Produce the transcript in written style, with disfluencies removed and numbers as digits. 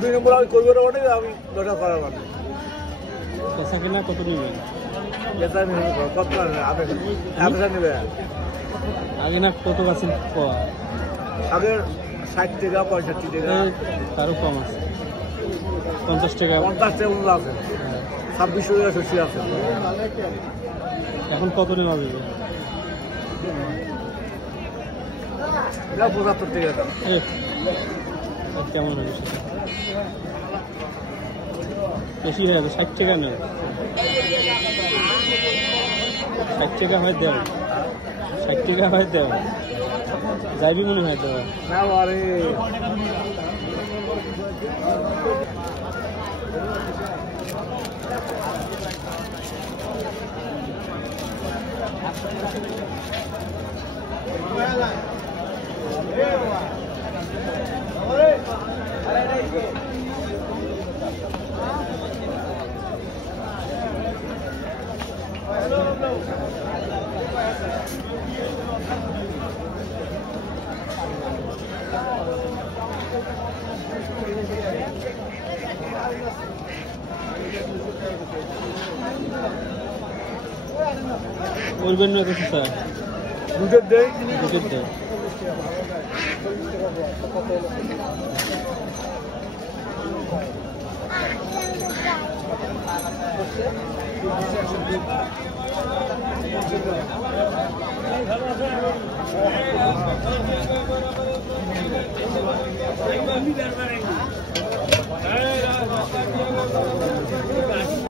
2 নম্বর আমি করবো না ওটাই আমি ওটা করার মানে পেশা কিনা কত নেবেন? যেটা আমি কত আপনি নেবে আগে না কত পাচ্ছেন? আগে 60 টাকা 65 টাকা তারও কম আছে 50 টাকা 50 টাকা মূল্য আছে 2600 টাকা সত্যি আছে এখন কত নেওয়া যাবে? 75 টাকা কেমন হবে বেশি হয়ে যাবে 60 টাকা নেই 60 টাকা হয় দেও 60 টাকা হয় দেও যাইবি মনে হয় দেওয়া না আরে বলবেন না কিছু স্যার দুধের দেয় দুধের দেয়